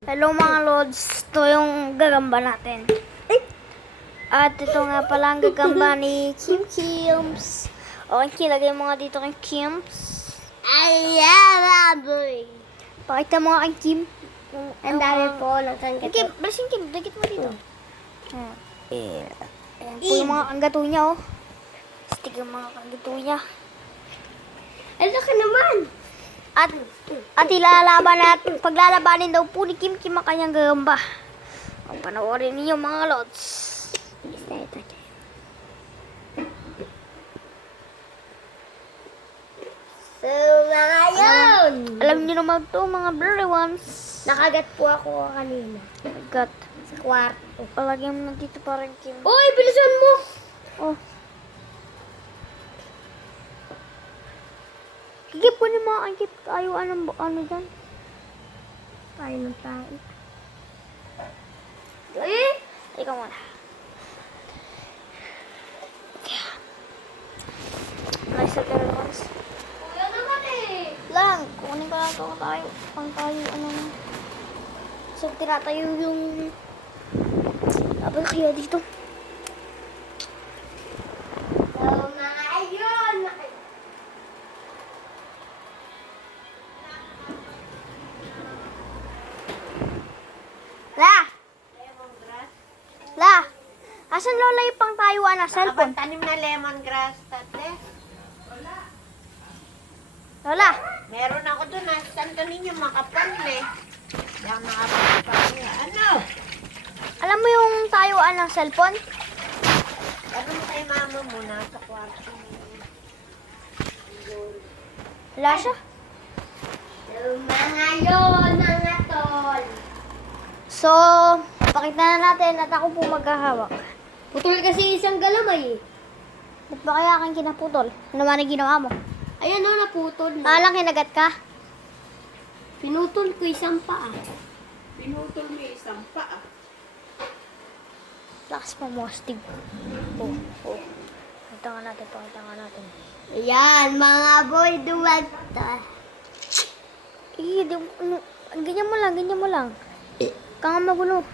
Hello mga lods, ito yung gagamba natin. At ito nga pala ang gagamba ni Kim Kims. Okay, lagay mo nga dito kay Kims. Ayan, boy. Pakita mo nga kay Kim. Ang dami po ng Kim, sangkot. balisin Kim, dagit mo dito. Ayan po yung mga kanggato niya, oh. Stick yung mga kanggato niya. Ang laki naman. At ilalaban at paglalabanin daw po ni Kim ang kanyang gagamba. Ang panoorin niyo mga lods. So, mga yun. Alam niyo naman to mga blurry ones. Nakagat po ako kanina. Agad. Sa kwarto. Palagyan mo na dito parang Kim. Uy, bilisan mo. Oh. Kikip ko ni mga kikip. Ayaw ano dyan. Tayo ng tayo. Eh? Ikaw muna. Nice at the ones. Kuya naman eh. Lang, kunin ko na ito tayo. Pang tayo, ano na. So, tinatayo yung... Dapat kaya dito. So, mga yun. La! La! Asan lola yung pang tayuan na cellphone? Tanim na lemongrass, tate. Lola! Meron ako dun na. Saan ka ninyo makapanli? Yung makapanli. Ano? Alam mo yung tayuan ng cellphone? Ano mo kay mama mo nasa kwarto? Wala siya. Mga yun, mga tol. So, pakita na natin at ako po maghahawak. Putol kasi isang galamay eh. Ba't ba kaya aking kinaputol? Ano man ang ginawa mo? Ayan o, naputol na. Alang kinagat ka? Pinutol ko isang paa. Pinutol mo isang paa. Lakas pa mo, Steve. Oh. Pakita nga natin. Ayan, mga boy, duwagta. Ganyan mo lang. Kang magulo.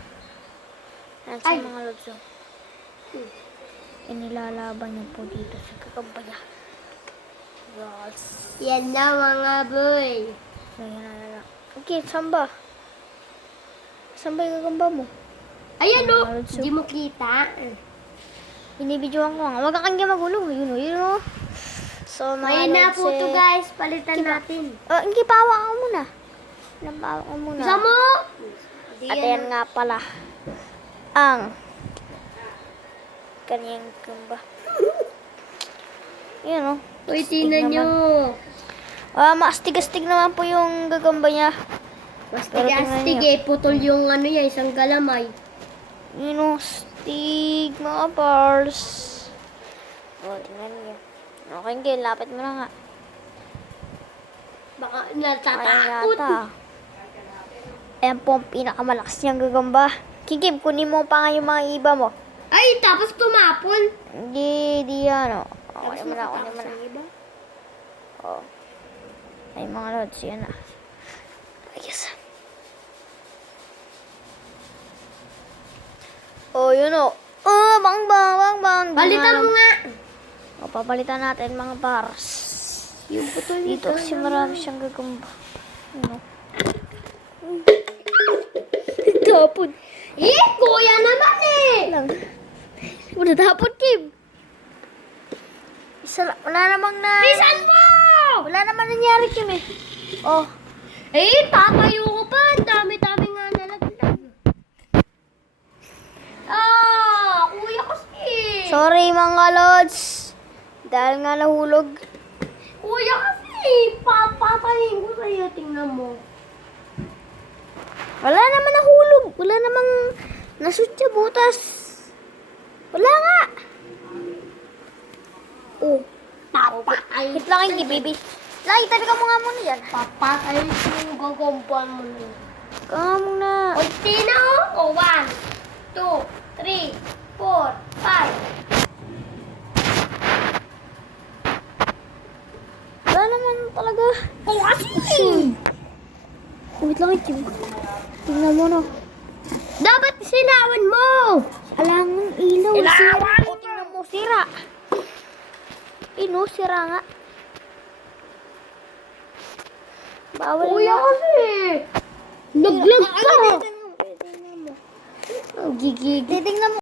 Ayan sa Ay. mga lods. Inilalaban niya po dito sa kakamba niya. Yes. Yan na, mga boy. Ayan. Okay, samba. Samba yung kakamba mo. Ayan o, Mga lods, hindi mo kita. Binibidyoan ko nga. Huwag ka kang magulo. Yun o. So, mga Ayan na lods, po to guys, palitan natin. Hindi, pawa ka muna. Pawa ka muna. Isa mo! At ayan nga pala. Ang kanyang gamba. Yan o. Uy, tingnan nyo. Maastig-astig naman po yung gagamba niya. Mas Pero tingnan tigastig nyo. eh, putol yung ano yan, isang galamay. Yun o, stig mga pars. O, tingnan niyo. Okay, Gil, lapit mo na nga. Baka Ayan natatakot. yata. Ayan po ang pinakamalakas niyang gagamba. Kikib, kunin mo pa nga yung mga iba mo. Ay, tapos tumapon. Di ano. Tapos Kunin mo na. makatapos ang iba. Oh. Ay, mga lods, yan na. Ayos. Oh, yun o. Oh, bang. Palitan mo nga. O, papalitan natin mga bars. Yung putol Dito kasi marami siyang gagamba. Ano? Tapon. Kuya naman eh. Lang. Wala tapon, Kim. Wala namang na... Bisan mo! Wala namang nangyari, Kim eh. Oh. Tatayo ko pa. Ang dami-dami nga nalaglag. Kuya kasi. Sorry mga lods. Dahil nga nahulog. Kuya kasi. Papatayin ko sa'yo. Tingnan mo. Wala naman nahulog. Wala namang nasutya butas. Wala nga. Oh. Papatay. Hit lang yung baby. Lang, itabi ka mo nga muna yan. Papatay yung gagompan mo na. Ka muna. O, tina o. 1, 2, 3, 4, 5. Wala naman talaga. Kasi. Wait lang, Kim. Tingnan mo, no. Dapat sinawan mo! Alangang ilaw. Sira. Ilawan O, tingnan mo, sira. Sira nga. Bawal Kuya na. kasi.